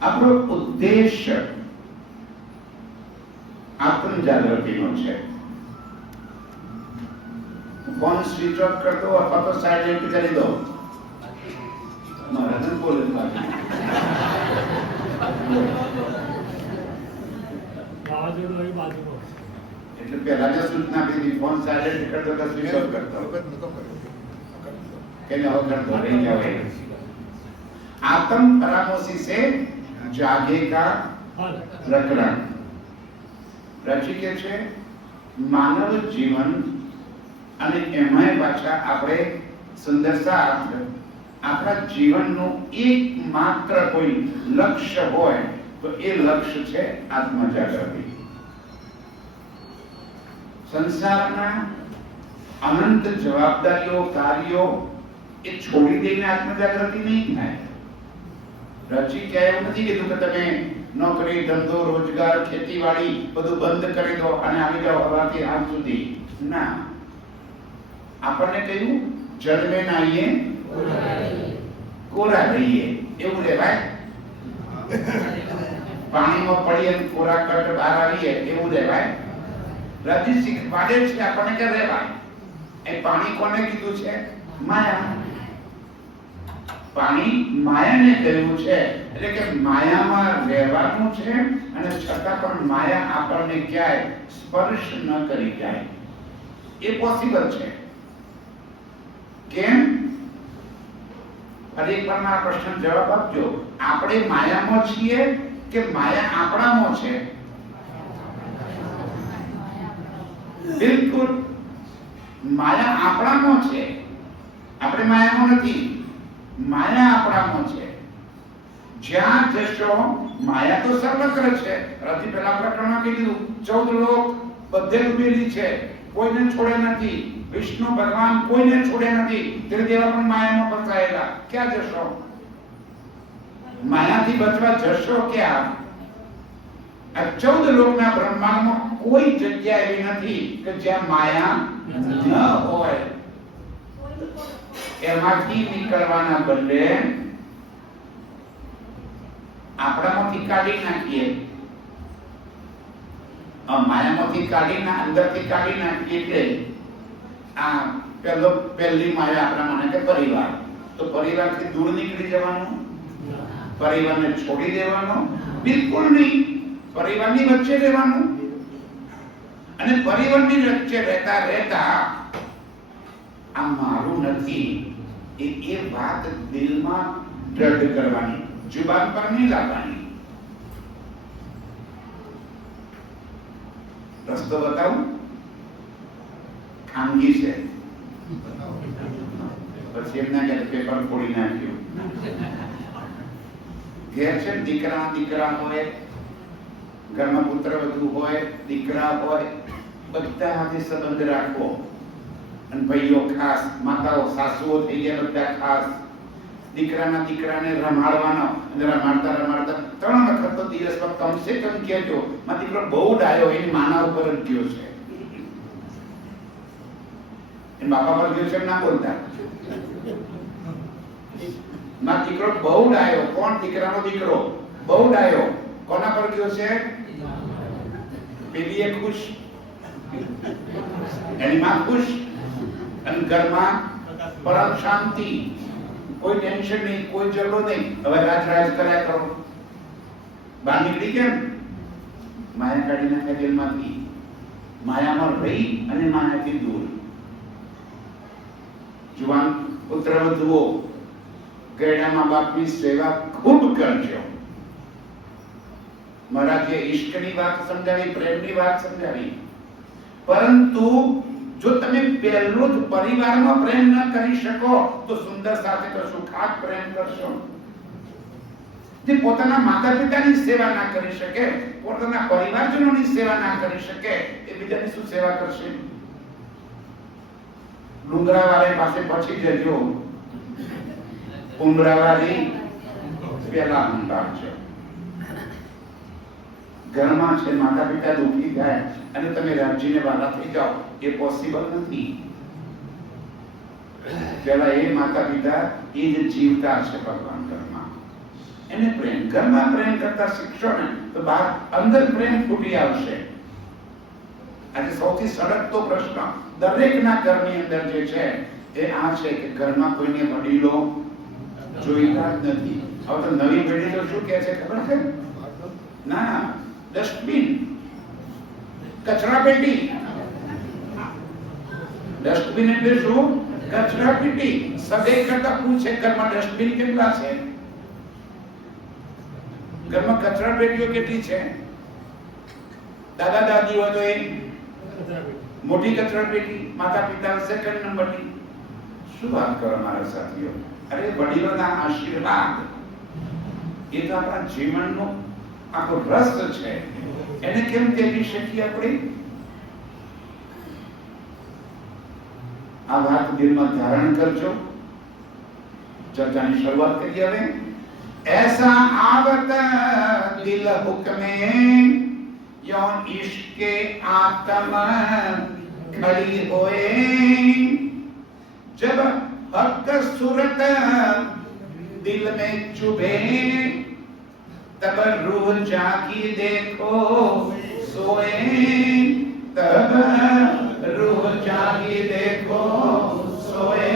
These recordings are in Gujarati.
આપણો ઉદ્દેશ આત્મ જાગૃતિનો છે. ફોન સ્વિચ ઓફ કરી દો અથવા તો સાયલેન્ટ કરી દો. મારા બોલે એટલે પહેલા જે સૂચના આપી ફોન સાયલેન્ટ કરી દો તો સ્વિચ ઓફ કરતો કે ન હવે કરતો રહી जाए. आत्म परामोशी से जागेगा प्रकरण. રચી કે છે માનવ જીવન અને એમાંય પાછા આપણે સુંદર સાથ આપણા જીવનનું એકમાત્ર કોઈ લક્ષ્ય હોય તો એ લક્ષ્ય છે આત્મજાગૃતિ. સંસારના અનંત જવાબદારીઓ કાર્યો એ છોડી દઈને આત્મજાગૃતિ નહીં થાય. રચી કે એવું નથી કીધું કે તમે નોકરી ધંધો રોજગાર ખેતીવાડી બધું બંધ કરી દો અને આવી જાઓ હવાથી આજ સુધી. ના, આપણને કહ્યું જન્મે નાઈએ કોરા રહીએ એવું રહેવાય. પાણીમાં પડીએ કોરા કટ બહાર આવીએ એવું રહેવાય. રજી શીખવાડે છે આપણને કે રહેવાય. એ પાણી કોને કીધું છે? માયા. પાણી માયાને કહ્યું છે એટલે કે માયામાં રહેવાનું છે અને છતાં પણ માયા આપણને ક્યાંય સ્પર્શ ન કરી જાય એ પોસિબલ છે. કેમ? ફરી એકવાર આ પ્રશ્ન જવાબ આપજો. આપણે માયામાં છીએ કે માયા આપણામાં છે? બિલકુલ માયા આપણામાં છે, આપણે માયામાં નથી. માયા આપણામાં છે. જ્યાં જશો માયા તો સર્વત્ર છે. રથી પહેલા પ્રકરણમાં કીધું 14 લોક બધે ડૂબેલી છે, કોઈને છોડે નથી. વિષ્ણુ ભગવાન કોઈને છોડે નથી. ત્રિદેવા પણ માયામાં ફસાયેલા. ક્યાં જશો? માયાથી બચવા જશો ક્યાં? આ 14 લોકના બ્રહ્માંડમાં કોઈ જગ્યા એવી નથી કે જ્યાં માયા ન હોય. એમાંથી નીકળવાના બદલે આપણામાંથી કાઢી નાખીએ, માયામાંથી કાઢીને અંદરથી કાઢી નાખીએ. એટલે આ પહેલી માયા આપણા મને કે પરિવાર. તો પરિવારથી દૂર નીકળી જવાનું, પરિવારને છોડી દેવાનો? બિલકુલ નહીં. પરિવારની વચ્ચે રહેવાનું અને પરિવારની વચ્ચે રહેતા રહેતા આ મારું નથી એ વાત દિલમાં દ્રઢ કરવાની, જુબાન પર નહીં લાવવાની. રસ્તો બતાવું? ખાનગી છે. પછી એમના ઘરે પેપર ફોડી નાખ્યું. ઘેર છે દીકરા હોય, ઘરમાં પુત્ર વધુ હોય, દીકરા હોય, બધા સાથે સંબંધ રાખવો. અને ભાઈઓ ખાસ, માતાઓ સાસુઓ થઈ ગયા બધા ખાસ. દીકરાને રમાડવાનો અને રમાડતા 3 વખત તો દિવસમાં કમસે કમ કહેજો મારો દીકરો બહુ ડાયો, એની માના ઉપર જ ગયો છે, એના બાપા પર ગયો છે ના બોલતા. મારો દીકરો બહુ ડાયો. કોણ? દીકરાનો દીકરો બહુ ડાયો. કોના પર ગયો છે? પેલી એ ખુશ, એની માં ખુશ અને ઘરમાં પરમ શાંતિ, કોઈ ટેન્શન નહીં, કોઈ ઝઘડો નહીં. હવે રાજ કર્યા કરો. બહાર નીકળી કેમ? માયા કાઢી નાખે દિલમાંથી. માયામાં રહી અને માયાથી દૂર. જુવાન પુત્ર વધુઓ ગયડા મા બાપની સેવા ખૂબ કરજો. મહારાજે ઈશ્કની વાત સમજાવી, પ્રેમની વાત સમજાવી. પરંતુ જો તમે પહેલું જ પરિવારમાં પ્રેમ ન કરી શકો તો સુંદર સાથે તો શું ખાસ પ્રેમ કરશો? જે પોતાના માતા પિતાની સેવા ના કરી શકે, પોતાના પરિવારજનોની સેવા ના કરી શકે, એ બીજાની શું સેવા કરશે? ડુંગરાવાળી પાસે પછી જજો, ઉમરાવાળી પેલા સંભાળજો. ઘરમાં છે માતા પિતા દુઃખી થાય અને તમે રાજ્યને વાલા થઈ જાઓ, એ પોસિબલ નથી. પેલા એ માતા પિતા એ જ જીવતા છે ભગવાન ઘરમાં. એને પ્રેમ. ઘરમાં પ્રેમ કરતા શીખશો ને તો બહાર અંદર પ્રેમ ફૂટી આવશે. આજે સૌથી સળગતો પ્રશ્ન દરેકના ઘરની અંદર જે છે એ આ છે કે ઘરમાં કોઈને વડીલો જોઈતા જ નથી. હવે તો નવી પેઢી તો શું કહે છે ખબર છે? ના, ડસ્ટબિન, કચરા પેટી. ડસ્ટબિન એટલે શું? કચરા પેટી. સગાઈ કરતા પૂછે ઘરમાં ડસ્ટબિન કેટલા છે, ઘરમાં કચરા પેટીઓ કેટલી છે. દાદા દાદી હોય તો એ મોટી કચરા પેટી, માતા પિતા સેકન્ડ નંબરની. શું વાત કરો મારા સાથીઓ? અરે વડીલોના આશીર્વાદ એ તો આપણા જીવનનો આખો રસ છે. એને કેમ તેવી શકીએ આપણે? આ વાત દિલમાં ધારણ કરજો. ચર્ચાની શરૂઆત કરીએ હવે. ऐसा आवत दिल हुक्मे यो इश्के आत्म खड़ी होए जब हक सूरत दिल में चुभे तब रूह जागी देखो सोए तब रूह जागी देखो सोए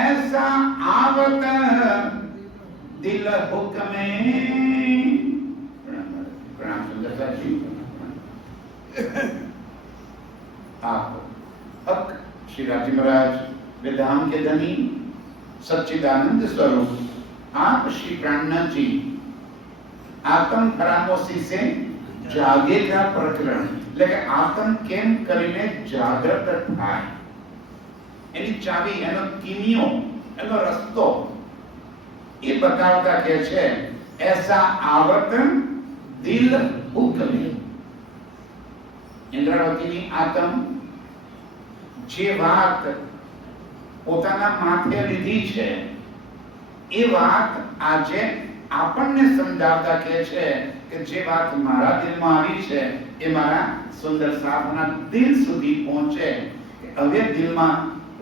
ऐसा आवत दिल हुक्मे. प्रणाम सुंदरता जी. आप हक श्री राजी महाराज वेदांत के धनी सच्चिदानंद स्वरूप आप श्री प्राणनाथ जी आत्म फरामोशी से जागेगा प्रकरण એટલે કે આત્મ કેમ કરીને જાગૃત થાય એની ચાવી, એનો કિમિયો, એનો રસ્તો ये बतावता के छे. ऐसा आवत दिल हुक्मे. इंद्रावतीनी आत्म जे વાત પોતાના માથે લીધી છે એ વાત આજે આપણને સમજાવતા કે છે કે જે વાત મારા દિલમાં આવી છે એ મારા સુંદર સાધના દિલ સુધી પહોંચે. હવે દિલમાં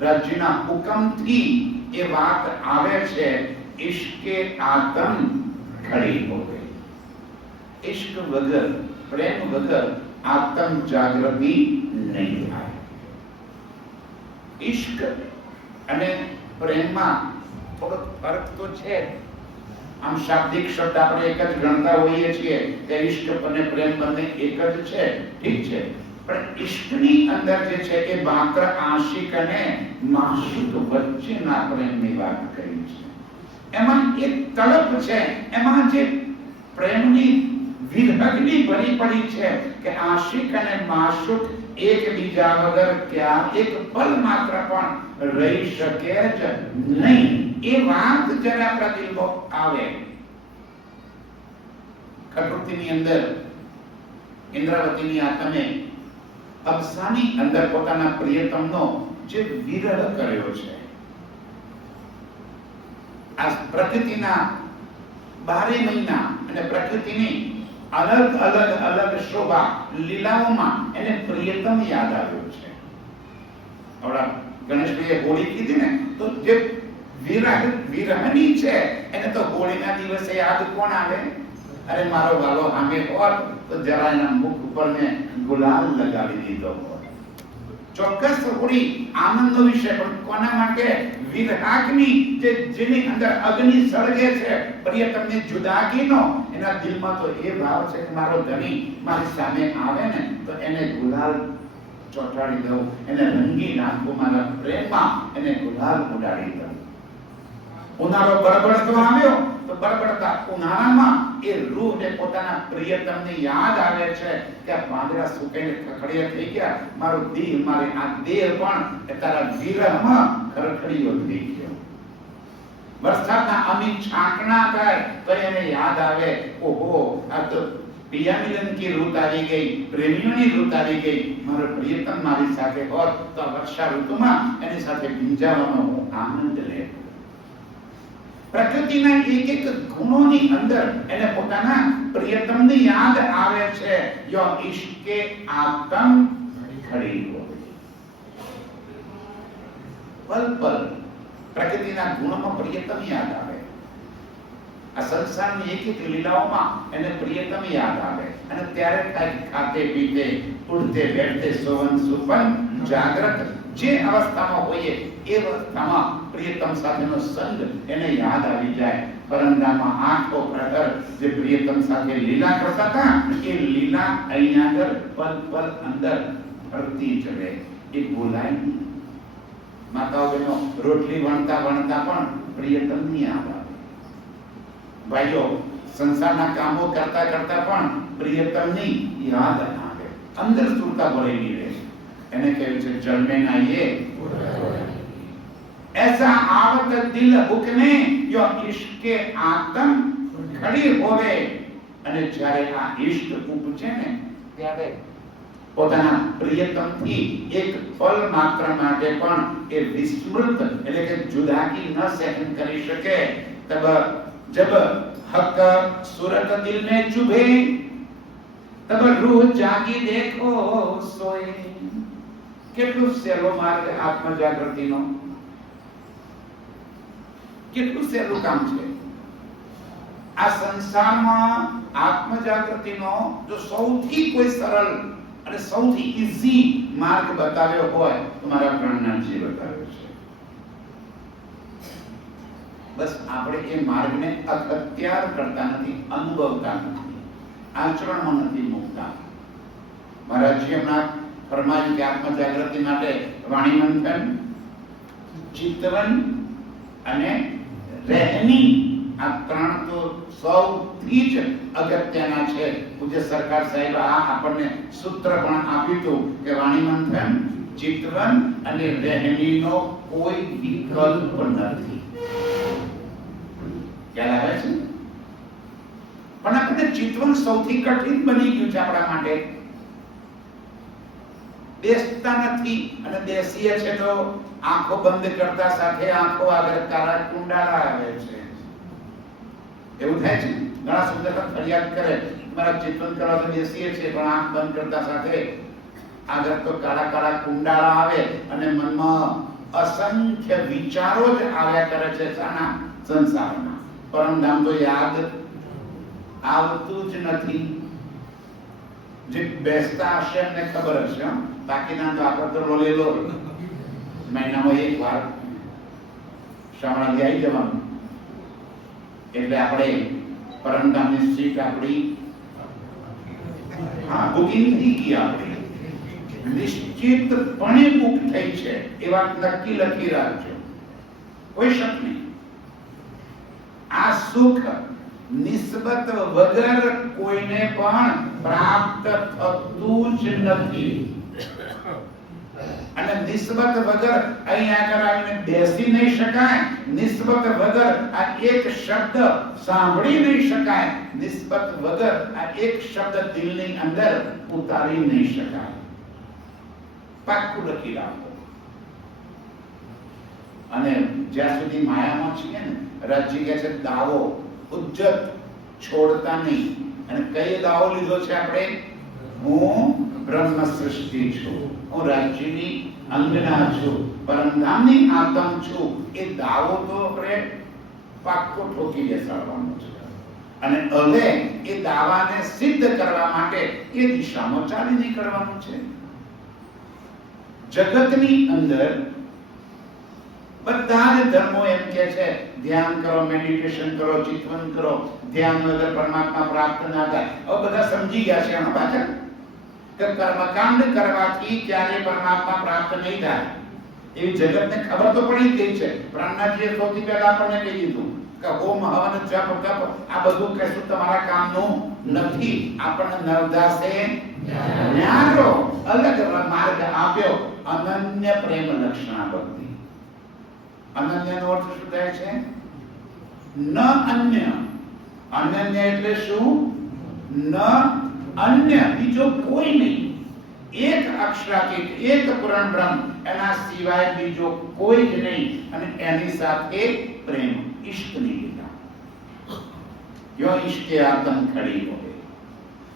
રાજ્યના હુકમથી એ વાત આવે છે. इश्के आत्म खड़ी हो गई. इश्क वगर, प्रेम वगर आत्म जागृति नहीं થાય. इश्क અને પ્રેમમાં થોડો ફરક તો છે. આમ શાબ્દિક શબ્દ આપણે એક જ ગણતા હોઈએ છીએ કે ઇશ્ક અને પ્રેમ બંને એક જ છે, ઠીક છે. પણ ઇશ્કની અંદર જે છે એ માત્ર આશિક અને માશુક વચ્ચેના પ્રેમની વાત કરી છે. એમાં એક તડપ છે, એમાં જે પ્રેમની વિરહની ભરી પડી છે કે આશિક અને માશુક એકબીજા વગર ક્યાં એક પલ માત્ર પણ રહી શકે જ નહીં. એ વાત જ્યારે આપણા દિલમાં આવે. કટુતિની અંદર ઇન્દ્રાવતીની આત્મે અપ્સાની અંદર પોતાના પ્રિયતમનો જે વિરહ કર્યો છે. આ પ્રકૃતિના 12 મહિના અને પ્રકૃતિની અલગ અલગ અલગ શોભા લીલાઓમાં એને પ્રિયતમ યાદ આવ્યો છે. હવે ગણેશભાઈએ હોળી કીધી ને તો જે વિરહની છે એને તો હોળીના દિવસે યાદ કોણ આવે? અરે મારો વાલો સામે હોત તો જરા એના મુખ ઉપર ને ગુલાલ લગાવી દીધો હોત. ચોક્કસ હોળી આનંદનો વિષય, પણ કોના માટે? વિરહાગ્નિ જેની અંદર અગ્નિ સળગે છે પ્રિયતમની જુદાગીનો. એના દિલમાં તો એ ભાવ છે કે મારો ધણી મારી સામે આવે ને તો એને ગુલાલ ચોંટાડી દઉં, એને રંગી નાખું મારા પ્રેમમાં, એને ગુલાલ ઉડાડી દઉં. ઉનાળો બળબડતો આવ્યો તો બળબડતા ઉનાળામાં એ રૂહને પોતાના પ્રિયતમને યાદ આવે છે કે આ પાંદડા સુકાઈને ખખડિયા થઈ ગયા, મારો દેહ, મારી આ દેહ પણ તારા વિરહમાં ખરખડીયો થઈ ગયો. વરસાદના અમી છાંટણા થાય તો એને યાદ આવે, ઓહો આ તો પિયા મિલન की ઋતુ આવી ગઈ, પ્રેમીઓની ઋતુ આવી ગઈ. મારો પ્રિયતમ મારી સાથે હોત તો વર્ષા ઋતુમાં એની સાથે ભીંજાવાનો હું આનંદ લેત. પ્રકૃતિના એક એક ગુણોની અંદર એને પોતાના પ્રિયતમને યાદ આવે છે. યો ઇશ્કે આત્મ ખડી હો ગઈ. પલ પલ પ્રકૃતિના ગુણોમાં પ્રિયતમ યાદ આવે. આ સંસારની એક એક લીલાઓમાં એને પ્રિયતમ યાદ આવે અને ત્યારે થાય ખાતે પીતે ઉડતે બેઠતે સોવન સુપન જાગ્રત જે અવસ્થામાં હોઈએ એ અવસ્થામાં પ્રિયતમ સાથેનો સંગ એને યાદ આવી જાય. પરંદામાં આંખો પ્રહર જે પ્રિયતમ સાથે લીલા કરતા હતા એ લીલા અહીંયા આગળ પલ પલ અંદર ફરતી જ રહે, એ ભૂલાય નહીં. માતાઓ બહેનો રોટલી વણતા વણતા પણ પ્રિયતમની યાદ આવે. ભાઈઓ સંસારના કામો કરતા કરતા પણ પ્રિયતમની યાદ આવે, અંદર સુરતા ભરેલી રહે. એને કહ્યું છે જલ में नहाइए ऐसा आवत दिल हुक्मे यो इश्क आतम खड़ी होवे. અને જ્યારે આ ઇષ્ટ ઉપજે ને ત્યારે પોતાના પ્રિયતમથી એક પલ માત્ર માટે પણ એ વિસ્મૃત એટલે કે જુદાકી ન સહન કરી શકે. તબ જબ હક સુરત દિલ में चुभे तब रूह जागी देखो सोए. કેટલું સહેલો માર્ગ આત્મ જાગૃતિનો, કેટલું સહેલું કામ છે. આ સંસારમાં આત્મ જાગૃતિનો જો સૌથી કોઈ સરળ અને સૌથી ઈઝી માર્ગ બતાવ્યો હોય તો મારા પ્રાણનાથજી બતાવ્યો છે. બસ આપણે એ માર્ગને અખત્યાર કરતા નથી, અનુભવતા નથી, આચરણમાં નથી મૂકતા. મહારાજજી હમણાં ફરમાયું કે આત્મ જાગૃતિ માટે વાણી મંથન, ચિંતન અને રહેની આ ત્રણ તો સૌથી જ અગત્યના છે. પૂજ્ય સરકાર સાહેબ આપણને સૂત્ર પણ આપ્યું હતું કે વાણી મંથન, ચિંતન અને રહેણીનો કોઈ વિકલ્પ નથી. ખ્યાલ આવે છે? પણ આપણે ચિંતન સૌથી કઠિન બની ગયું છે આપણા માટે. બેસતા નથી અને બેસીએ છે તો આંખો બંધ કરતા સાથે આંખો આગળ કાળા કુંડાળા આવે છે. એવું થાય છે. ઘણા સુંદર ફરિયાદ કરે મારા ચિંતન કરવા તો બેસીએ છીએ પણ આંખ બંધ કરતા સાથે આગળ તો કાળા કાળા કુંડાળા આવે અને મનમાં અસંખ્ય વિચારો જ આવ્યા કરે છે. શાના? સંસારના. પરમધામ તો યાદ આવતું જ નથી. જે બેસતા હશે એમને ખબર હશે, બાકીના તો આપણે તો રોલેલો મહિનામાં એક વાર શામળાથી આવી જવાનું એટલે આપણે પરમધામની સીટ આપણી બુકિંગ થઈ ગઈ, આપણી નિશ્ચિતપણે બુક થઈ છે. એ વાત નક્કી લખી રાખજો, કોઈ શક નહીં. આ સુખ નિસ્બત વગર કોઈને પણ પ્રાપ્ત થતું જ નથી. અને નિસ્બત વગર અહીં આગળ આવીને બેસી નહીં શકાય, નિસ્બત વગર આ એક શબ્દ સાંભળી નહીં શકાય, નિસ્બત વગર આ એક શબ્દ દિલની અંદર ઉતારી નહીં શકાય. પાક્કું લખી રાખો. અને જ્યાં સુધી માયામાં છીએ ને, રાજજી કહે છે દાવો ઉજ્જત છોડતા નહીં. અને કઈ દાવો લીધો છે આપણે? હું બ્રહ્મ સૃષ્ટિ છું, હું રાજ્યની અંગના છું, પરમધામની આત્મ છું. એ દાવો તો આપણે પાક્કો ઠોકી બેસાડવાનો છે. અને હવે એ દાવાને સિદ્ધ કરવા માટે એ દિશામાં ચાલી નીકળવાનું છે. જગતની અંદર બધા જ ધર્મો એમ કે છે ધ્યાન કરો, મેડિટેશન કરો, ચિંતન કરો, ધ્યાન વગર પરમાત્મા પ્રાપ્ત ના થાય. હવે બધા સમજી ગયા છે આના પાછળ કે કર્મકાંડ કરવાથી ક્યારે પરમાત્મા પ્રાપ્ત નહીં થાય. એવી જગતને ખબર તો પડી ગઈ છે. પ્રાણનાથજીએ સૌથી પહેલા આપણને કહી દીધું કે હોમ હવન જપ તપ આ બધું કશું તમારા કામનું નથી. આપણને નવદાસે ન્યારો અલગ માર્ગ આપ્યો, અનન્ય પ્રેમ લક્ષણા ભક્તિ. અનન્યનો અર્થ શું થાય છે? ન અન્ય. અનન્ય એટલે શું? ન અન્ય, બીજો કોઈ નહીં. એક અક્ષરાતીત, એક પૂર્ણ બ્રહ્મ, એના સિવાય બીજો કોઈ જ નહીં. અને એની સાથે પ્રેમ, ઈશ્કની લીલા. યો ઈશ્કે આતમ ખડી હોય.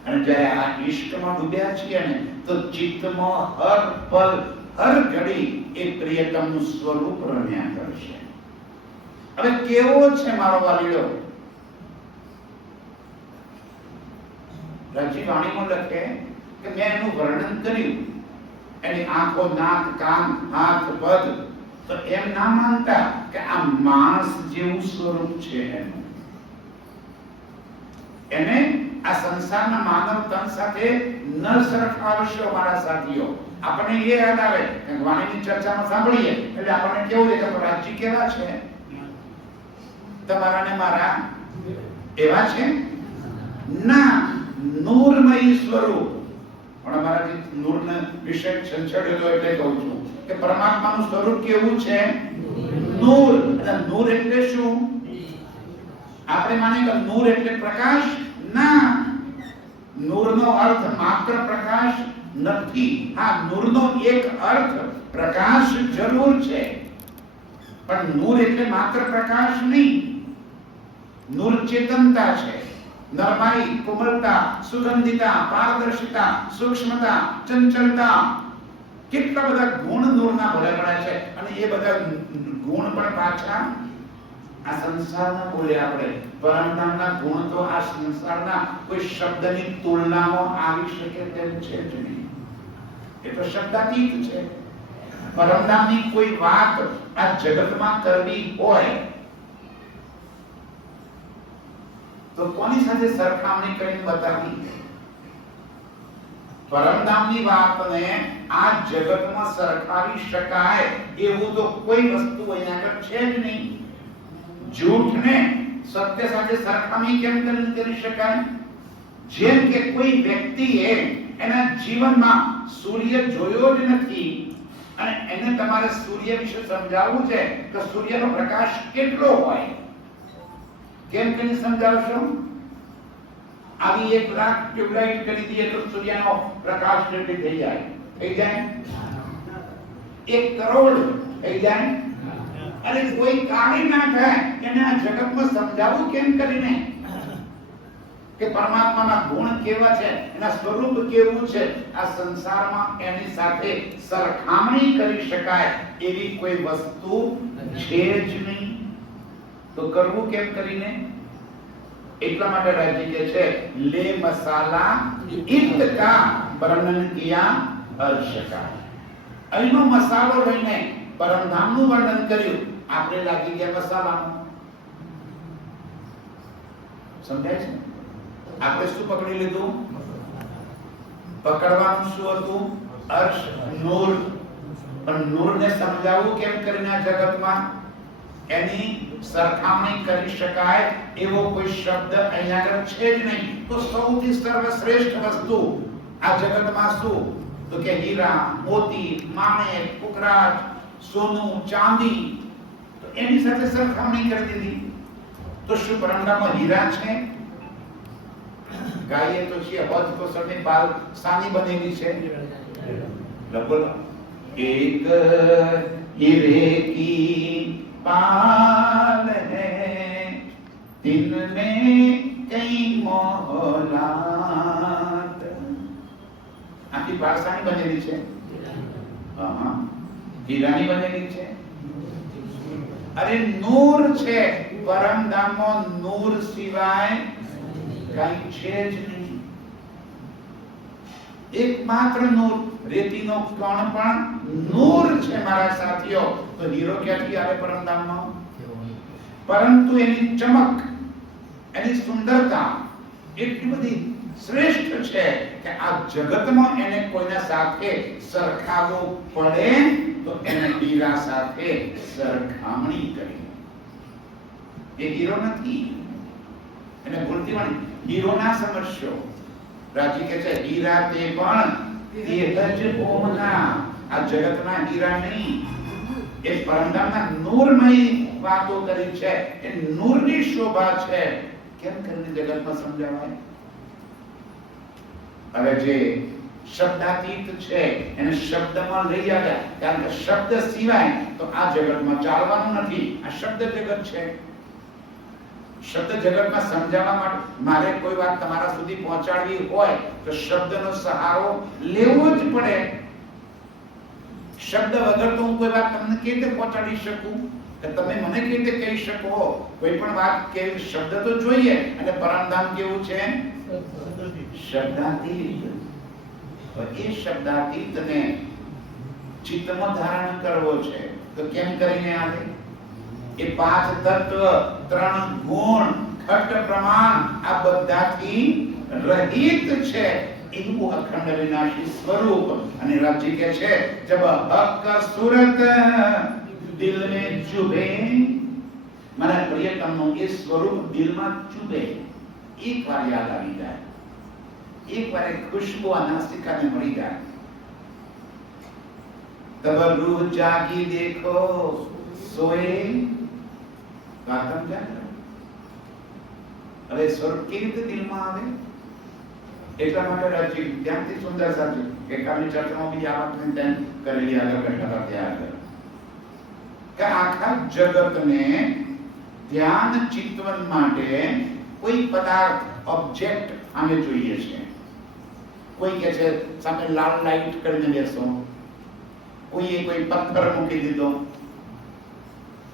અને જ્યારે આ ઈશ્કમાં ડૂબ્યા છીએ ને તો ચિત્તમાં હર પલ હર ઘડી એ પ્રિયતમનું સ્વરૂપ રમ્યા કરશે. હવે કેવો છે મારો વાલીડો? રાજી વાણીમાં લખે કે મેં એનું વર્ણન કર્યું, એની આંખો, નાક, કાન, હાથ, પગ, તો એમ ના માનતા કે આ માણસ જેવું સ્વરૂપ છે એનું. એને આ સંસારના માનવ તન સાથે ન સરખાવશો મારા સાથીઓ. આપણને એ યાદ આવે કે વાણીની ચર્ચામાં સાંભળીએ એટલે આપણને કેવું લાગે કે રાજજી કેવા છે, તમારા ને મારા એવા છે ના, નૂરમય સ્વરૂપ. પણ અમારા જે નૂરને વિશે સંચળ્યો એટલે કહું છું કે પરમાત્માનું સ્વરૂપ કેવું છે? નૂર. અને નૂર એટલે શું? આપણે માને કે નૂર એટલે પ્રકાશ. ના, નૂરનો અર્થ માત્ર પ્રકાશ નથી. હા, નૂરનો એક અર્થ પ્રકાશ જરૂર છે, પણ નૂર એટલે માત્ર પ્રકાશ નહીં. નૂર ચેતનતા છે, નરમાઈ, કોમલતા, સુગંધિતા, પારદર્શિતા, સૂક્ષ્મતા, ચંચળતા, કેટલા બધા ગુણ નૂરના ભરેલા છે. અને એ બધા ગુણ પણ પાછા આ સંસારના બોલે આપણે. પરમધામના ગુણ તો આ સંસારના કોઈ શબ્દની તુલનામાં આવી શકે તેમ છે જ નહીં. એ તો શબ્દાતીત છે. પરમધામની કોઈ વાત આ જગતમાં કરવી હોય તો કોની સાથે સરખામણી કરીને બતાવી? પરમધામની વાતને આ જગતમાં સરખાવી શકાય એવું તો કોઈ વસ્તુ અહીંયા આગળ છે જ નહીં. झूठને સત્ય સાથે સરખામણી કેમ કરી શકાય? જેમ કે કોઈ વ્યક્તિએ એના જીવનમાં સૂર્ય જોયો જ નથી અને એને તમારે સૂર્ય વિશે સમજાવવું છે કે સૂર્યનો પ્રકાશ કેટલો હોય, કેમ કરીને સમજાવશો? આવી 1 લાખ ટ્યુબલાઇટ કરી દઈએ તો સૂર્યનો પ્રકાશ કેટલી થઈ જાય? થઈ જાય 1 કરોડ થઈ જાય. અરે કોઈ કાળી ના થાય એને આ જગતમાં સમજાવવું કેમ કરીને કે પરમાત્માના ગુણ કેવા છે, એના સ્વરૂપ કેવું છે? આ સંસારમાં એની સાથે સરખામણી કરી શકાય એવી કોઈ વસ્તુ છે જ નહીં. તો કરવું કેમ કરીને? એટલા માટે રાજી કે છે લે મસાલા ઇતકા વર્ણન કિયા હર્ષ કા. અહીંનો મસાલો લઈને પરમધામનું વર્ણન કર્યું, આપણે લાગી ગયા મસાલામાં. સમજાય છે? આપણે શું પકડી લીધું? પકડવાનું શું હતું? અર્શ, નૂર. પણ નૂરને સમજાવવું કેમ કરીને આ જગતમાં એની સરખામણી કરી શકાય એવો કોઈ શબ્દ અહીંયા આગળ છે જ નહીં. તો સૌથી સર્વશ્રેષ્ઠ વસ્તુ આ જગતમાં શું? તો કે હીરા, મોતી, માણેક, પુખરાજ, સોનું, ચાંદી. તો એની સાથે સરખામણી કરી દીધી. તો શું પરમધામમાં હીરા છે? ગાયે તો છે હદ તો સને બાલ સાની બનેલી છે. લગભગ એક હીરે કી पाल है दिन में कई मोहलात. આખી ભાષાની બનેલી છે. હા, હીરાની બનેલી છે. અરે નૂર છે. પરમધામમાં નૂર સિવાય કઈ છે જ નહીં. એકમાત્ર નૂર. રેતીનો કણ પણ નૂર છે મારા સાથીઓ. તો હીરો ક્યાંથી આવે પરમધામમાં? પરંતુ એની ચમક, એની સુંદરતા એટલી બધી શ્રેષ્ઠ છે કે આ જગતમાં એને કોઈના સાથે સરખાવવું પડે તો એને હીરા સાથે સરખામણી કરી. એ હીરો નથી, એને ભૂલતી વાણી હીરો ના સમજશો. રાજી કે છે હીરા તે પણ તેજ ઓમના. આ જગતના હીરા નહીં, એ પરમધામના નૂરમય વાતો કરી છે. એ નૂરની શોભા છે. કેમ કરીને જગતમાં સમજાવાય? હવે જે શબ્દાતીત છે એને શબ્દમાં લઈ આવ્યા, કારણ કે શબ્દ સિવાય તો આ જગતમાં ચાલવાનું નથી. આ શબ્દ જગત છે. શબ્દ જગતમાં સમજાવવા માટે મારે કોઈ વાત તમારા સુધી પહોંચાડવી હોય તો શબ્દનો સહારો લેવો જ પડે. શબ્દ વગર તો હું કોઈ વાત તમને કેવી રીતે પહોંચાડી શકું? કે તમે મને કેવી રીતે કહી શકો? કોઈ પણ વાત કે શબ્દ તો જોઈએ, અને પરમધામ કેવું છે? શબ્દાતીત. તો એ શબ્દાતીતને ચિત્તમાં ધારણ કરવો છે. તો કેમ કરીને આવે? એ પાંચ તત્વ, ત્રણ ગુણ, ખટ પ્રમાણ, આ બધાથી રહિત છે એવું અખંડ વિનાશી સ્વરૂપ. અને રાજી કે છે જબ હક સુરત દિલ में चुभे, મારા પ્રિયતમનું એ સ્વરૂપ દિલમાં ચૂભે, એક વાર યાદ આવી જાય, એક વાર ખુશ્બુ આ નાસિકાને મળી જાય, તબ રૂહ જાગી દેખો સોએ વાતમ જાય. હવે સ્વરૂપ કેવી રીતે દિલમાં આવે? એટલા માટે રાજી ત્યાંથી સુંદર સાચું કે કાલની ચર્ચામાં બી આ વાત ધ્યાન કરેલી આગળ બેઠા ત્યાં કે આખા જગતને ધ્યાન ચિંતન માટે કોઈ પદાર્થ, ઓબ્જેક્ટ આને જોઈએ છે. કોઈ કહે છે સામે લાલ લાઈટ કરીને બેસો, કોઈએ કોઈ પથ્થર મૂકી દીધો.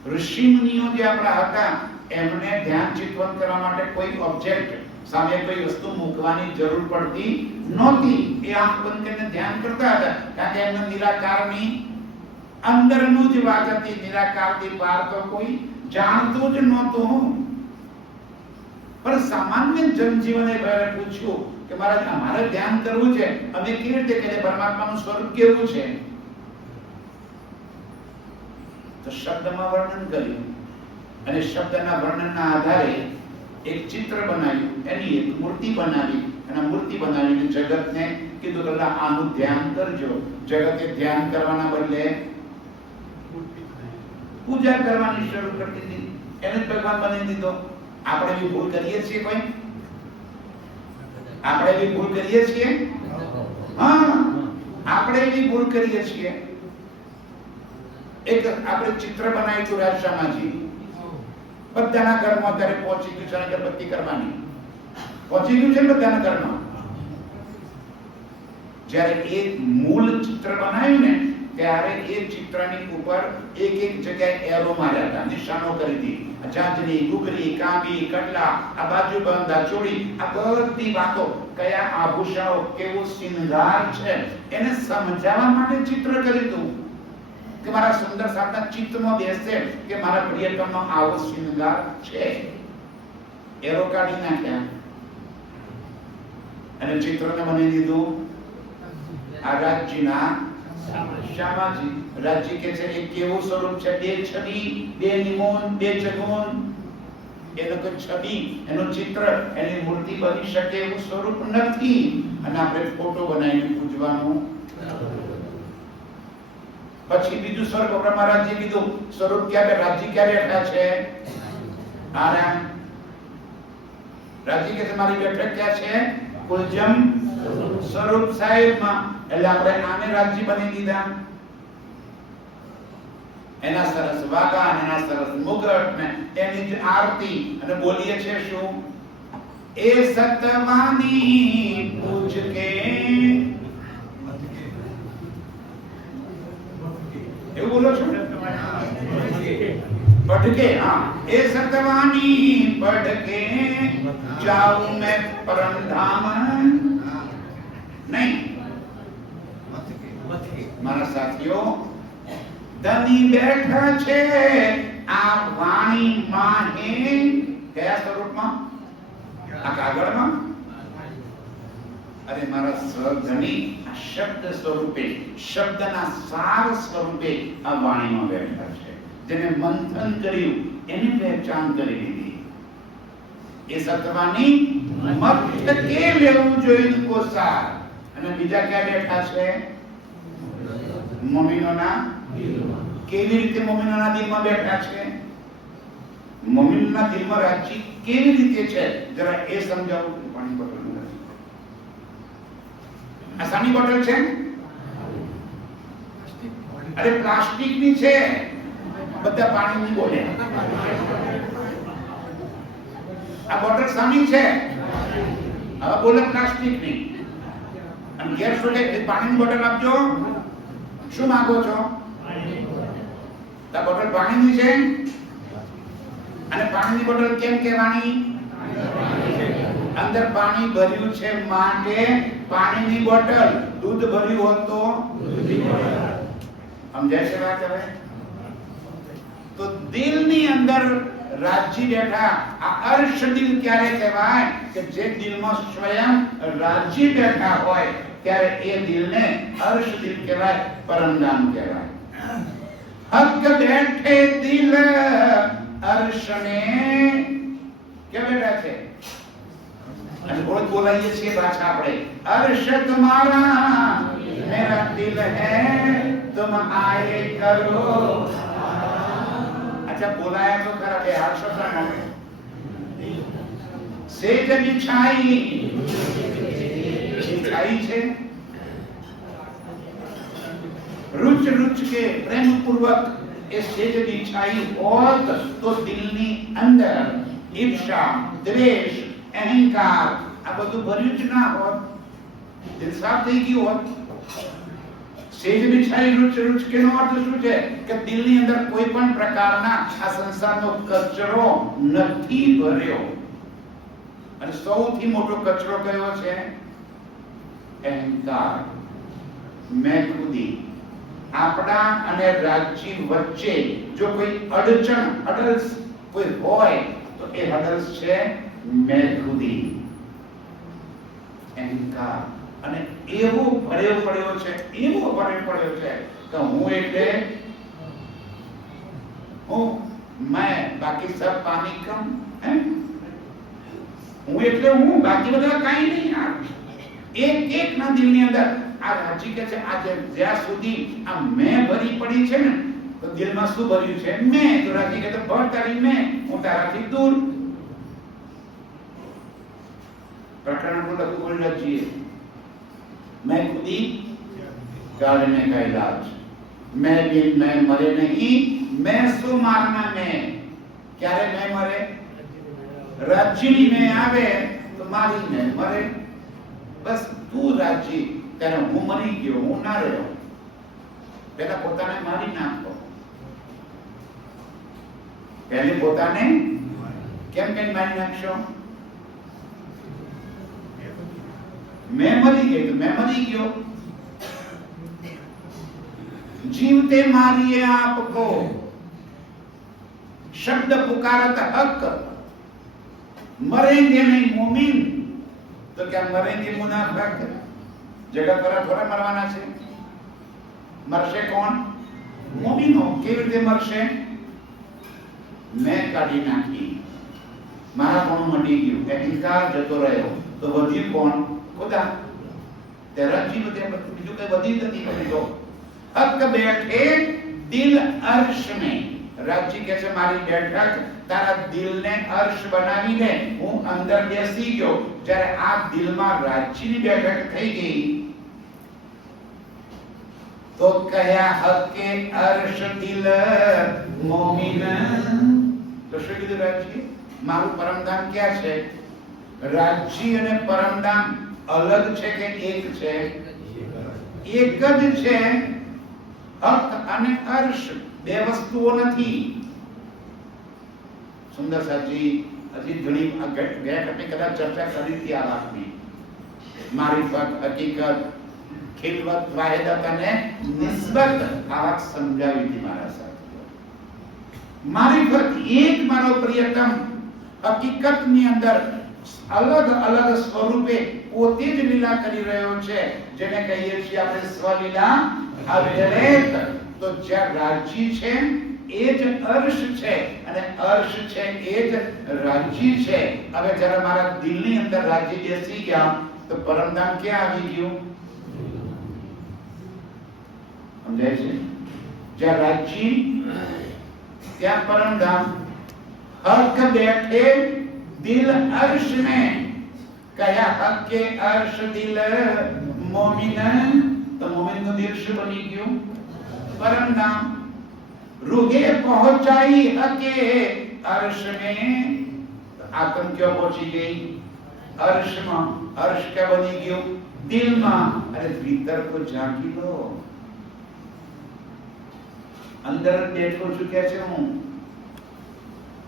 ઋષિ મુનિઓ જે આપણા હતા એમને ધ્યાન ચિંતન કરવા માટે કોઈ ઓબ્જેક્ટ, સામે કોઈ વસ્તુ મૂકવાની જરૂર પડતી નહોતી. એ આંખ બંધ કરીને ધ્યાન કરતા હતા, કારણ કે એમને નિરાકારની અંદરનું જ વાત હતી. નિરાકારથી બહાર તો કોઈ જાણતું જ નહોતું. પણ સામાન્ય જનજીવને પૂછ્યું કે મારે ધ્યાન કરવું છે, અમે કેવી રીતે કરીએ? પરમાત્માનું સ્વરૂપ કેવું છે? તો શબ્દમાં વર્ણન કર્યું, અને શબ્દના વર્ણનના આધારે એક ચિત્ર બનાવ્યું, એની એક મૂર્તિ બનાવી, અને મૂર્તિ બનાવીને જગતને કીધું કે આનું ધ્યાન કરજો. જગતે ધ્યાન કરવાના બદલે પૂજા કરવાની શરૂ કરી દીધી, એને જ ભગવાન બનાવી દીધો. આપણે બી ભૂલ કરીએ છીએ? કોઈ આપણે બી ભૂલ કરીએ છીએ? હા, આપણે બી ભૂલ કરીએ છીએ. એક આપણે ચિત્ર બનાવ્યું હતું રાજામાજી, બધાના ઘરમાં અત્યારે પહોંચી ગયું છે અગરબત્તી કરવાની, પહોંચી ગયું છે બધાના ઘરમાં. જ્યારે એ મૂળ ચિત્ર બનાવ્યું ને ત્યારે એ ચિત્રની ઉપર એક એક જગ્યાએ એરો માર્યા હતા, નિશાનો કરી હતી. જાંજરી, ગુગરી, કાંબી, કટલા, આ બાજુ બંધ, આ ચોળી, આ બધી વાતો, કયા આભૂષણો, કેવો શિંગાર છે, એને સમજાવવા માટે ચિત્ર કર્યું હતું કે મારા સુંદર સાધના ચિત્તમાં બેસે કે મારા પ્રિયતમનો આવો શિંગાર છે. એરો કાઢી નાખ્યા અને ચિત્રને બનાવી દીધું આ રાજ્યના શ્યામાજી. રાજ્ય કે છે એ કેવું સ્વરૂપ છે? બે છબી, બે નિમોન, બે જગુન, એનો કોઈ છબી, એનું ચિત્ર, એની મૂર્તિ બની શકે એવું સ્વરૂપ નથી. અને આપણે ફોટો બનાવીને પૂજવાનું. પછી બીજું સ્વરૂપ આપણા મહારાજે કીધું, સ્વરૂપ ક્યાં? રાજ્ય ક્યાં બેઠા છે? આરામ. રાજ્ય કે તમારી બેઠક ક્યાં છે? કુલજમ સ્વરૂપ સાહેબમાં. એટલે આપણે આને રાજ્ય બની દીધા. એના સરસ વાગા, એના સરસ મુગટ ને એની જ આરતી, અને બોલીએ છે શું? એ સતમાની પૂજ કે, એવું બોલો છો? पढ़ के, हाँ, ए सतवानी पढ़ के जाऊं मैं परम धाम. नहीं, મારા સાથીઓ, ધની બેઠા છે આ વાણી માહે. કયા સ્વરૂપમાં? આ કાગળમાં. અરે મારા સધની આ શબ્દ સ્વરૂપે, શબ્દના સાર સ્વરૂપે આ વાણીમાં બેઠા છે. જેને મંથન કર્યું એની પહેચાન કરી લીધી. એ સત્વાની મત કે લેવું જોઈએ કોસાર. અને બીજા ક્યાં બેઠા છે? મોમિનોના દિલમાં. કેવી રીતે મોમિનોના દિલમાં બેઠા છે? મોમિનોના દિલમાં રાજ્ય કેવી રીતે છે જરા એ સમજાવું. પાણી બોટલ આ સાની બોટલ છે? અરે પ્લાસ્ટિક ની છે. બધા પાણી ની બોલે. આ બોટલ સાની છે? હવે બોલે પ્લાસ્ટિક ની. અને ઘેર સુધી પાણીની બોટલ આપજો. શું માંગો છો? તો બોટલ પાણીની છે અને પાણીની બોટલ કેમ કહેવાની? અંદર પાણી ભર્યું છે માટે પાણીની બોટલ. દૂધ ભર્યું હોત તો સમજાય છે વાત હવે? તો દિલની અંદર રાજ્ય બેઠા. આ અર્શ દિલ ક્યારે કહેવાય? કે જે દિલમાં સ્વયં રાજ્ય બેઠા હોય ત્યારે એ દિલને અર્શ દિલ કહેવાય, પરમધામ કહેવાય. હક બેઠે દિલ અર્શ में क्या બેઠા છે? અને રોજ બોલાઈએ છીએ પાછા આપણે, અર્શ તમારા મેરા દિલ હૈ तुम आए करो. अच्छा बोलाया तो खरा બે હાથો સામે સેજ બિછાઈ છે रुच रुच के प्रेम पूर्वक એ સેજ બિછાઈ હોત તો દિલની અંદર ઈર્ષા, દ્વેષ, અહંકાર આ બધું ભર્યું જ ના હોત. દિલ સાફ થઈ ગયું હોત. સેજ બિછાઈ રૂચ રૂચ કેનો અર્થ શું છે? કે દિલની અંદર કોઈ પણ પ્રકારના આ સંસારનો કચરો નથી ભર્યો. અને સૌથી મોટો કચરો કયો છે? અહંકાર, મેં ખુદી. આપણા અને રાજ્ય વચ્ચે જો કોઈ અડચણ, હડલ્સ કોઈ હોય તો એ હડલ્સ છે મેં ખુદી, અહંકાર. અને એવો ભર્યો પડ્યો છે, એવો ભર્યો પડ્યો છે કે હું એટલે હું, મેં, બાકી સબ પાણી કમ. હું એટલે હું, બાકી બધા કાઈ નહીં. આ એક એક ના દિલની અંદર આ રાજી કે છે, આ જ્યાં સુધી આ મેં ભરી પડી છે ને તો દિલમાં શું ભર્યું છે? મેં. તો રાજી કે ભર તારી મેં, હું તારાથી દૂર. પ્રકરણ को लघु बोल रखिए, मैं खुदी गाड़ में का इलाज, मैं भी मैं मरे नहीं, मैं सो मारना में. ક્યારે મેં મરે? રાજ્યની મેં આવે તો મારી મેં મરે. બસ તું રાજ્ય ત્યારે હું મરી ગયો, હું ના રહ્યો. પહેલા પોતાને મારી નાખો. પહેલે પોતાને કેમ કેમ મારી નાખશો? मैं मरी गई तो मैं मरी गयो. जीवते मारिए आपको, शब्द पुकारत हक. मरेंगे नहीं मोमिन तो क्या मरेंगे मुनाफिक? जगत पर थोड़ा मरवाना છે. मरशे कौन? मोमिनो. કેવી રીતે મરશે? મેં કાઢી નાખી, મારા કોણ મટી ગયું, અહંકાર જતો રહ્યો તો વધ્યું કોણ? खुदा. तेरा जीव दे बीजू के वधी નથી બનતો. હક બેઠે દિલ અર્શ में. રાજ્ય કે છે મારી બેઠક તારા દિલને અર્શ બનાવી દે. હું અંદર બેસી ગયો. જ્યારે આ દિલમાં રાજ્યની બેઠક થઈ ગઈ તો કયા હકે અર્શ દિલ મોમિન. તો શું કીધું રાજ્ય? મારું પરમધામ ક્યાં છે? રાજ્ય અને પરમધામ अलग છે કે એક છે? એક જ છે. હક અને અર્શ બે વસ્તુઓ નથી. સુંદર સાજી હજી ઘણી ગયા વખતે કદાચ ચર્ચા કરી હતી આ વાતની. મારિફત, હકીકત, ખિલવત, વાહિદત અને નિસ્બત આ વાત સમજાવી હતી મારા સાથીઓ. મારિફત એક મારો પ્રિયતમ હકીકતની અંદર અલગ અલગ સ્વરૂપે પોતે જ લીલા કરી રહ્યો છે, જેને કહીએ છીએ આપણે સ્વલીલા અવ્યરેત. તો જ્યાં રાજ્ય છે એ જ અર્શ છે અને અર્શ છે એ જ રાજ્ય છે. હવે જ્યારે મારા દિલની અંદર રાજ્ય બેસી ગયા તો પરમધામ ક્યાં આવી ગયું? સમજાય છે? જ્યાં રાજ્ય ત્યાં પરમધામ. હક બેઠે दिल अर्श में. कया हक के अर्श दिल मोमिन. तो मोमिन को दिल से बनी क्यों? परम नाम. रूहे पहुंचाई हके अर्श में. तो आत्म क्यों पहुंची गई अर्श में? अर्श क्या बनी क्यों? दिल में. अरे भीतर को झांकी लो. અંદર બેઠો છું કે છે હું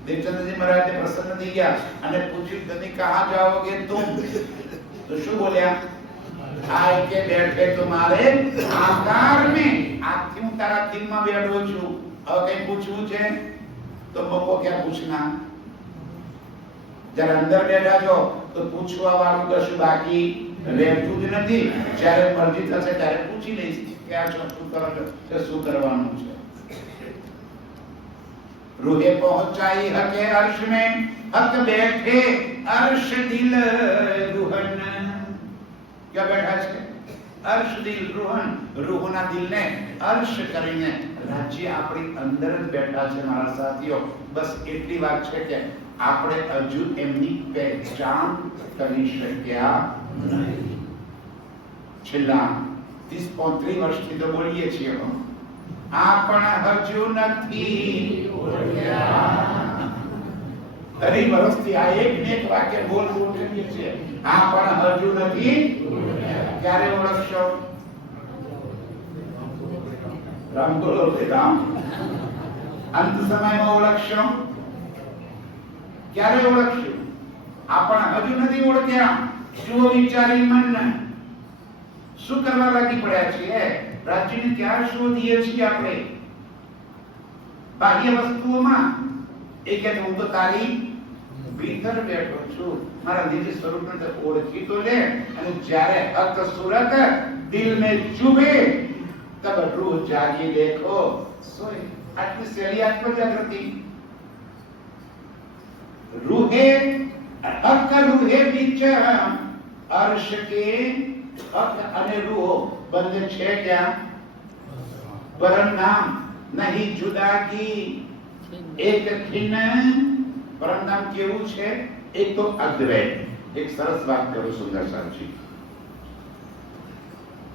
દેવચંદ્રજી મહારાજ પ્રસન્ન થઈ ગયા અને પૂછ્યું તમે કહાં જાઓગે તુમ તો શું બોલ્યા આય કે બેઠે તમારે આકાર में આથી હું તારા દિલમાં બેઠો છું હવે કઈ પૂછવું છે તો બકો ક્યાં પૂછના જ્યારે અંદર બેઠા છો તો પૂછવા વાળું કશું બાકી રહેતું જ નથી જ્યારે મરજી થશે ત્યારે પૂછી લઈશ કે આ શું કરો છો કે શું કરવાનું છે रूहे पहुंचाई हके अर्श में हक बैठे अर्श दिल रूहन क्या बैठा है अर्श दिल रूहन रूहना दिल ने अर्श કરીને રાજ્ય આપણી અંદર જ બેઠા છે મારા સાથીઓ બસ એટલી વાત છે કે આપણે હજુ એમની પહેચાન કરી શક્યા નહીં છેલ્લા 30-35 વર્ષથી તો બોલીએ છીએ આપણ હજુ નથી ઘણી વર્ષથી આ એક ને એક વાક્ય બોલ બોલ કરીએ છીએ આપણ હજુ નથી ક્યારે ઓળખશો રામ બોલો રામ અંત સમયમાં ઓળખશો ક્યારે ઓળખશો આપણ હજુ નથી ઓળખ્યા જુઓ વિચારી મન શું કરવા લાગી પડ્યા છીએ રાજ્યને ક્યાં શોધીએ છીએ આપણે બાહ્ય વસ્તુઓમાં એ કે હું તો તારી ભીતર બેઠો છું મારા નિજ સ્વરૂપને તો ઓળખી તો લે અને જ્યારે હક સુરત દિલ में चुभे तब रूह जागी देखो सोए आत्म सेली आत्म जागृति रूहे हक रूहे बीच अर्श के हक અને રૂહ બંને છે क्या परम नाम नहीं जुदागी एक खिन परम नाम કેવું છે એક તો અદ્વૈત એક સરસ વાત કરું સુંદર સાચી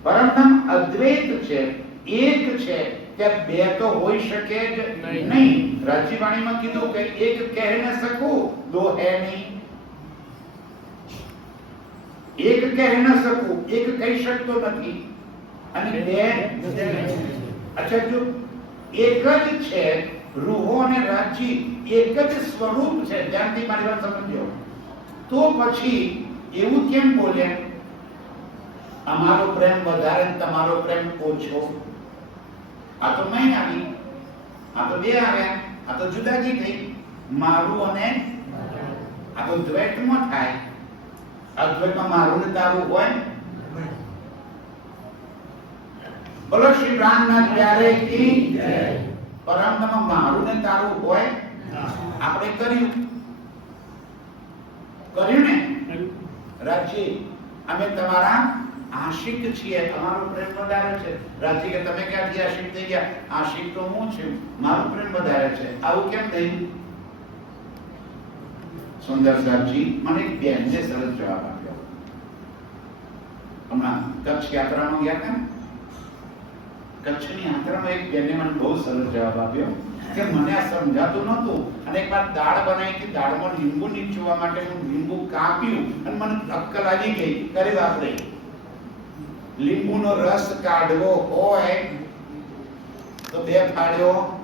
પરમ નામ અદ્વૈત છે એક છે કે બે તો હોઈ શકે જ નહીં રાજ્યવાણીમાં કીધું કે એક કહી ન શકું દો હે નહીં એક કહી ન શકું એક કહી શકતો નથી અને બે અચ્છા જો એક જ છે રૂહો અને રાજ્ય એક જ સ્વરૂપ છે ધ્યાનથી મારી વાત સમજો તો પછી એવું કેમ બોલે અમારો પ્રેમ વધારે તમારો પ્રેમ ઓછો આ તો મેં આવી આ તો બે આવ્યા આ તો જુદાજી થઈ મારું અને આ તો દ્વૈતમાં થાય અદ્વૈતમાં મારું ને તારું હોય બોલો શ્રી રામનાથ પ્યારે કી જય પરમમાં મારું ને તારું હોય આપણે કર્યું ને રાજ્ય અમે તમારા આશિક છીએ અમારો પ્રેમ વધારે છે રાજ્ય કે તમે ક્યાંથી આશિક થઈ ગયા આશિક તો હું છું મારો પ્રેમ વધારે છે આવું કેમ થયું સુંદર સાહેબજી મને એક બેનને સરસ જવાબ આપ્યો હમણાં કચ્છ યાત્રામાં ગયા હતા કચ્છની યાત્રામાં એક બેને મને બહુ સરસ જવાબ આપ્યો કે મને આ સમજાતું નહોતું અને એક વાર દાળ બનાવી હતી દાળમાં લીંબુ નીચોવા માટે હું લીંબુ કાપ્યું અને મને અક્કલ આવી ગઈ કરે વાપરે લીંબુનો રસ કાઢવો હોય તો બે ફાડ્યો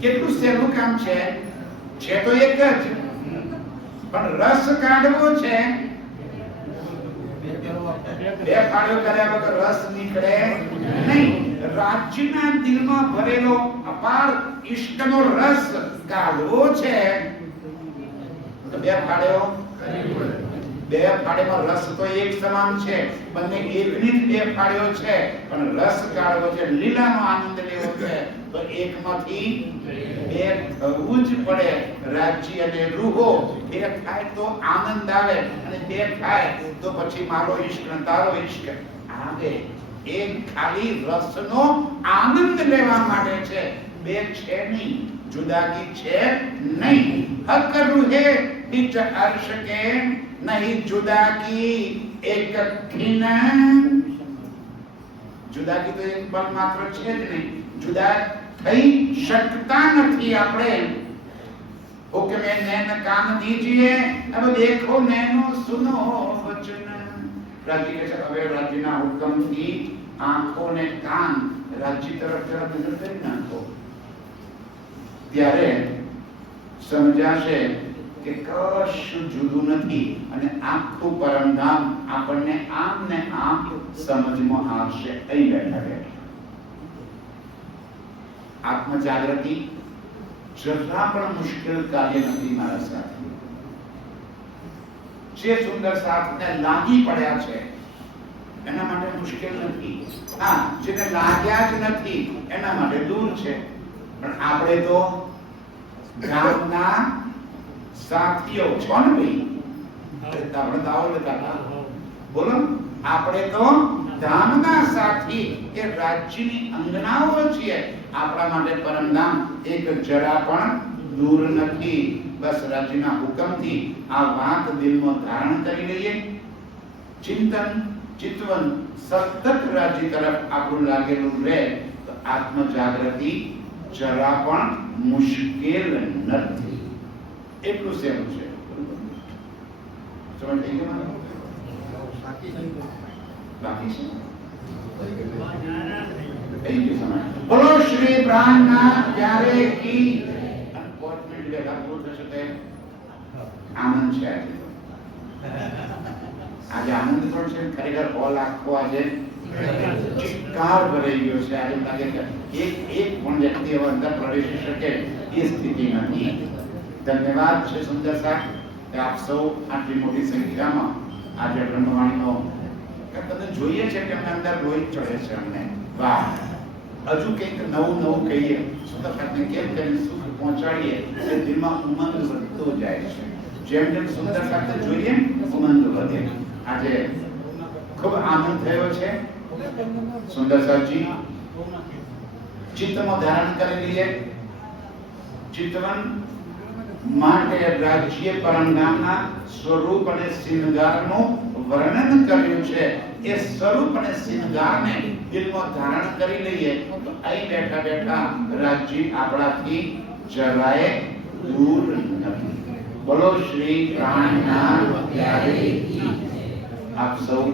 કેટલું સહેલું કામ છે તો એક જ પણ રસ કાઢવો છે બે ફાડ્યો કર્યા વગર રસ નીકળે નહીં રાજ્યના દિલમાં ભરેલો અપાર ઈષ્ટનો રસ કાઢવો છે તો બે ફાડ્યો બે ફાડ્યામાં રસ તો એક સમાન છે બંને એકની જ બે ફાડ્યો છે પણ રસ કાઢવો છે લીલાનો આનંદ લેવો છે તો એકમાંથી બે થવું જ પડે રાજ્ય અને રૂહો બે થાય તો આનંદ આવે અને બે થાય તો પછી મારો ઈશ્ક અને તારો ઈશ્ક આવે એક ખાલી રસનો આનંદ લેવા માટે છે બે છે નહીં जुदागी છે નહીં હક રૂહે બીચ અર્શ કે નહીં जुदागी એક ખિન जुदागी તો એક પલ માત્ર છે જ નહીં जुदा થઈ શકતા નથી આપણે ओके मैं नैन कान दीजिए अब देखो नैनो सुनो वचन રાજ્ય કે છે હવે રાજ્યના હુકમથી આંખો ને કાન રાજ્ય તરફ નજર કરી નાખો, ત્યારે સમજાશે કે કશું જુદું નથી અને આખું પરમધામ આપણને આમ ને આમ સમજમાં આવશે. અહીં બેઠા બેઠા આત્મ જાગૃતિ જરા પણ મુશ્કેલ કાર્ય નથી મારા સાથે. જે સુંદર સાથને લાગી પડ્યા છે એના માટે મુશ્કેલ નથી. હા, જેને લાગ્યા જ નથી એના માટે દૂર છે. પણ આપણે તો ગામના સાથીઓ છો ને ભાઈ. આપણે તો આવો લેતા બોલો, આપણે તો ધામના સાથી એ રાજ્યની અંગનાઓ છીએ. આપણા માટે પરમધામ એક જરા પણ દૂર નથી. બસ રાજ્યના હુકમથી આ વાત દિલમાં ધારણ કરી લઈએ. ચિંતન ચિતવન સતત રાજ્ય તરફ આપણું લાગેલું રહે તો આત્મ જાગૃતિ જરા પણ મુશ્કેલ નથી. એટલું સહેલું છે. સમજ થઈ ગયું? બાકી છે? બોલો શ્રી પ્રાણનાથ પ્યારે કી. આનંદ છે આજે આનંદ પણ છે. ખરેખર હોલ આખો આજે ચિત્કાર ભરાઈ ગયો છે. આજે લાગે કે એક પણ વ્યક્તિ હવે અંદર પ્રવેશી શકે એ સ્થિતિ નથી. ધન્યવાદ છે સુંદર સાહેબ કે આપ સૌ આટલી મોટી સંખ્યામાં આજે બ્રહ્મવાણીનો તમને જોઈએ છે કે અંદર લોહી ચડે છે અમને. વાહ, હજુ કંઈક નવું કહીએ, સુંદર સાહેબને કેમ કરીને સુખ પહોંચાડીએ એ દિલમાં ઉમંગ વધતો જાય છે. જેમ જેમ સુંદર સાથે જોઈએ ઉમંગ વધે. આજે ખૂબ આનંદ થયો છે. સુંદર સાહેબજી ચિત્તમાં ધારણ કરી લઈએ. ચિતવન માટે રાજ્ય પરમધામના સ્વરૂપ અને શૃંગારનું વર્ણન કર્યું છે. એ સ્વરૂપ અને શૃંગારને દિલમાં ધારણ કરી લઈએ તો અહીં બેઠા બેઠા રાજ્ય આપણાથી જરાય દૂર નથી. બોલો શ્રી પ્રાણનાથ પ્યારે કી. આપ સૌ